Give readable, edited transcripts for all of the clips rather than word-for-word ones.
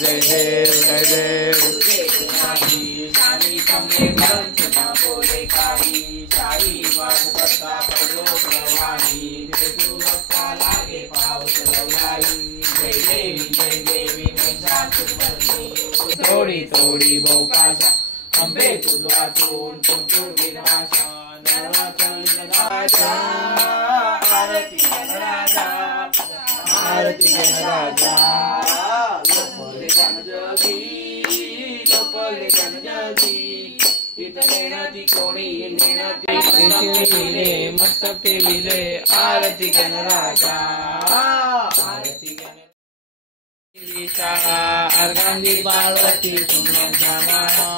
जय देव जय देव बोले काही शाही वाट करता पडलो प्रवाही लागे पावस लवलाई जय देवी थोडी थोडी बहुकाशा अंबे तुला वाचून तुमचून विनाशा आरती जनराजा आरती जनराजा लोपले जनजगी लोपले जनजगी नेणती कोणी नेणती मस्तक केले आरती गणराजा आरती गण शाळा अर्धांगी पार्वती सुमन जामाना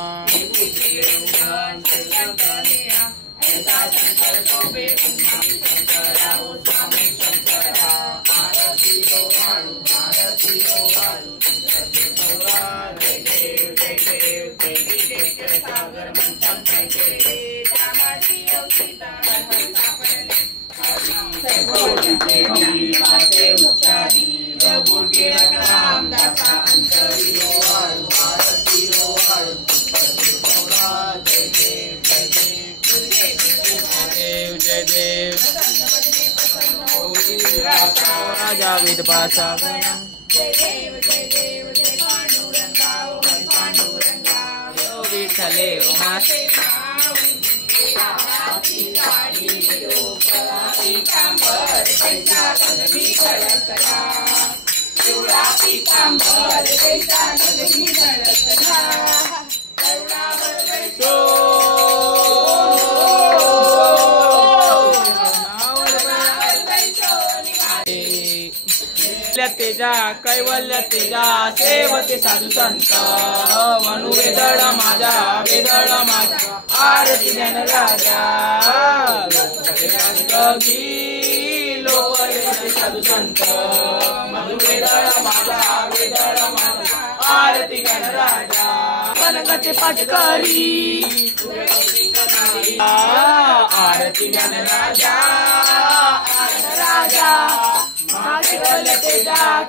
जय देव राजा विदभाषा विठ्ठले तेजा कैवल्य तेजा सेवते साधू संत मनु वेदळ माझा आरती जनराजा लोपले साधू संत मनु वेदळ माझा आरती जनराजा कनकाचे पाटकरी आरती जनराजा राजा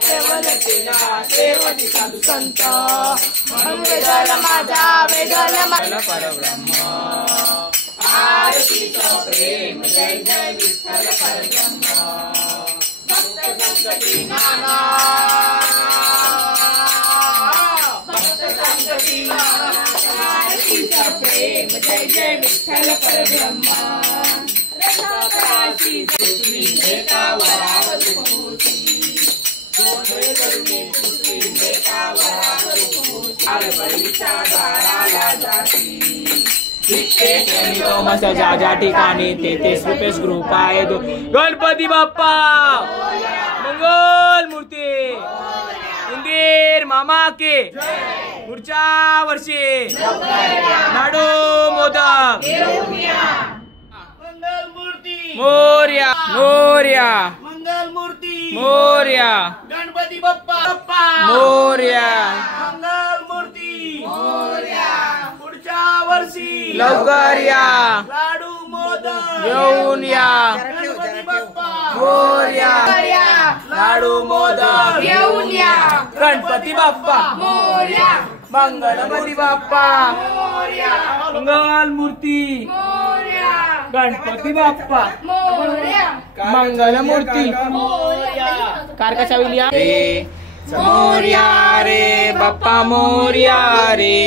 केवल तेजा सेवती साधू संत वेदळ माझा परब्रह्म आरतीचा प्रेम जय जय विठ्ठल परब्रह्म भक्त संकटी नाना आरतीचा प्रेम जय जय विठ्ठल परब्रह्म ज्या ठिकाणी तेथेच रुपेश कृपा आहे गणपती बाप्पा मंगल मूर्ती मंदिर मामा के पुढच्या वर्षी लाडू मोदक मोर्या मोर्या मंगल मूर्ती मोर्या गणपती बाप्पा मोर्या मंगल मूर्ती मोर्या पुढच्या वर्षी लवकर या लाडू मोदक घेऊन या गणपती बाप्पा मोर्या लाडू मोदक घेऊन या गणपती बाप्पा मोर्या मंगलमती बाप्पा मोर्या मंगल मूर्ती मोर्या गणपती बाप्पा मोर्या मंगल मूर्ती मोर्या कारका विलिया रे मोर्या रे बाप्पा मोर्या रे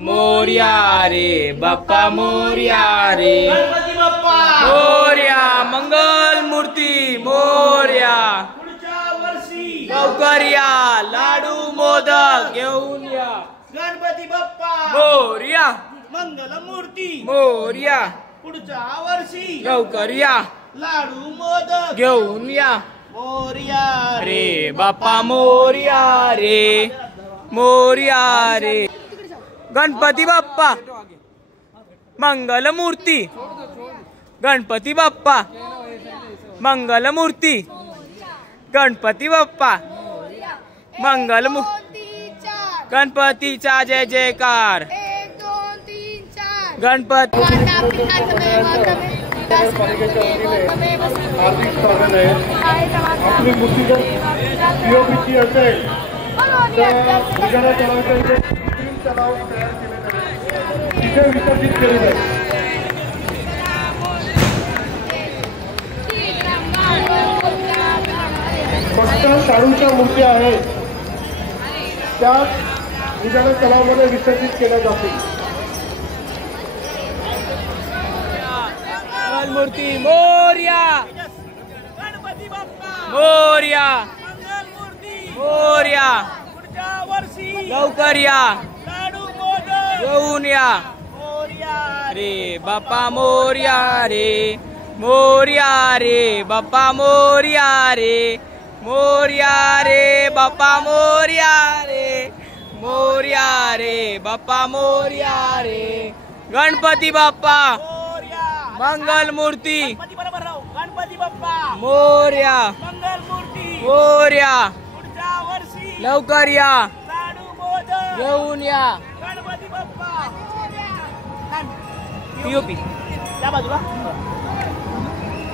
मोर्या रे बाप्पा मोर्या रे गणपती बाप्पा मोर्या मंगल मूर्ती मोर्या पुढच्या वर्षी लवकर या लाडू मोदक घेऊन या गणपती बाप्पा मोर्या मंगल मूर्ती मोर्या पुढच्या वर्षी लवकर या लाडू मोदक घेऊन या मोर्या रे बाप्पा मोर्या रे मोर्या रे गणपती बाप्पा मंगल मूर्ती गणपती बाप्पा मंगल मूर्ती गणपती बाप्पा मंगल मूर्ती गणपतीचा जय जयकार 1 2 3 4 गणपती हार्दिक स्वागत आहे. आपली मूर्ती जर पीओपीची असेल तर विचारा तलावाच्या इथे 3 तलाव तयार केले जाईल, तिथे विसर्जित केले जाईल. फक्त शाडूच्या मूर्त्या आहेत त्या विधान तलावामध्ये विसर्जित केल्या जातील. मूर्ती मोर्या मोर्या मोर्या लवकर या घेऊन या रे बाप्पा मोर्या रे मोर्या रे बाप्पा मोर्या रे मोर्या रे बाप्पा मोर्या रे मोर्या रे बाप्पा मोर्या रे गणपती बाप्पा मंगल मूर्ती गणपती बाप्पा मोर्या मंगल मूर्ती मोर्या पुढच्या वर्षी लवकर या लाडू मोदक घेऊन या गणपती बाप्पा पीओपी त्या बाजूला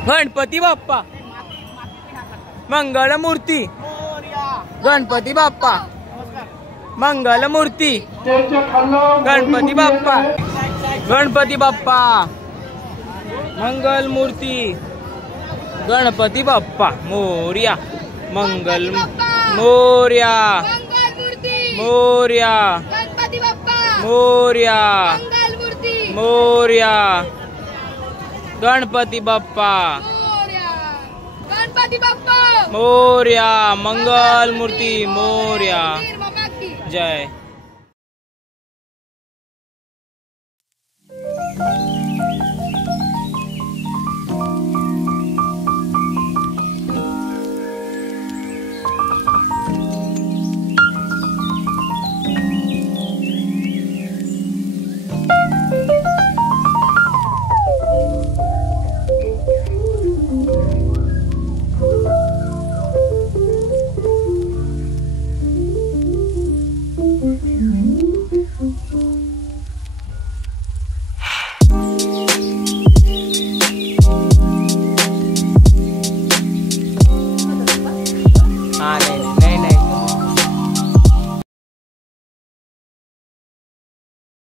गणपती बाप्पा मंगल मूर्ती मोरया गणपती बाप्पा मंगल मूर्ती स्टेजच्या खालनं गणपती बाप्पा गणपती बाप्पा मंगल मूर्ती गणपती बाप्पा मोर्या मंगल मोर्या मोर्या गणपती बाप्पा मोर्या मंगल मूर्ती मोर्या गणपती बाप्पा मोरया गणपती बाप्पा मोर्या मंगल मूर्ती मोर्या निर्मळ व्यक्ती जय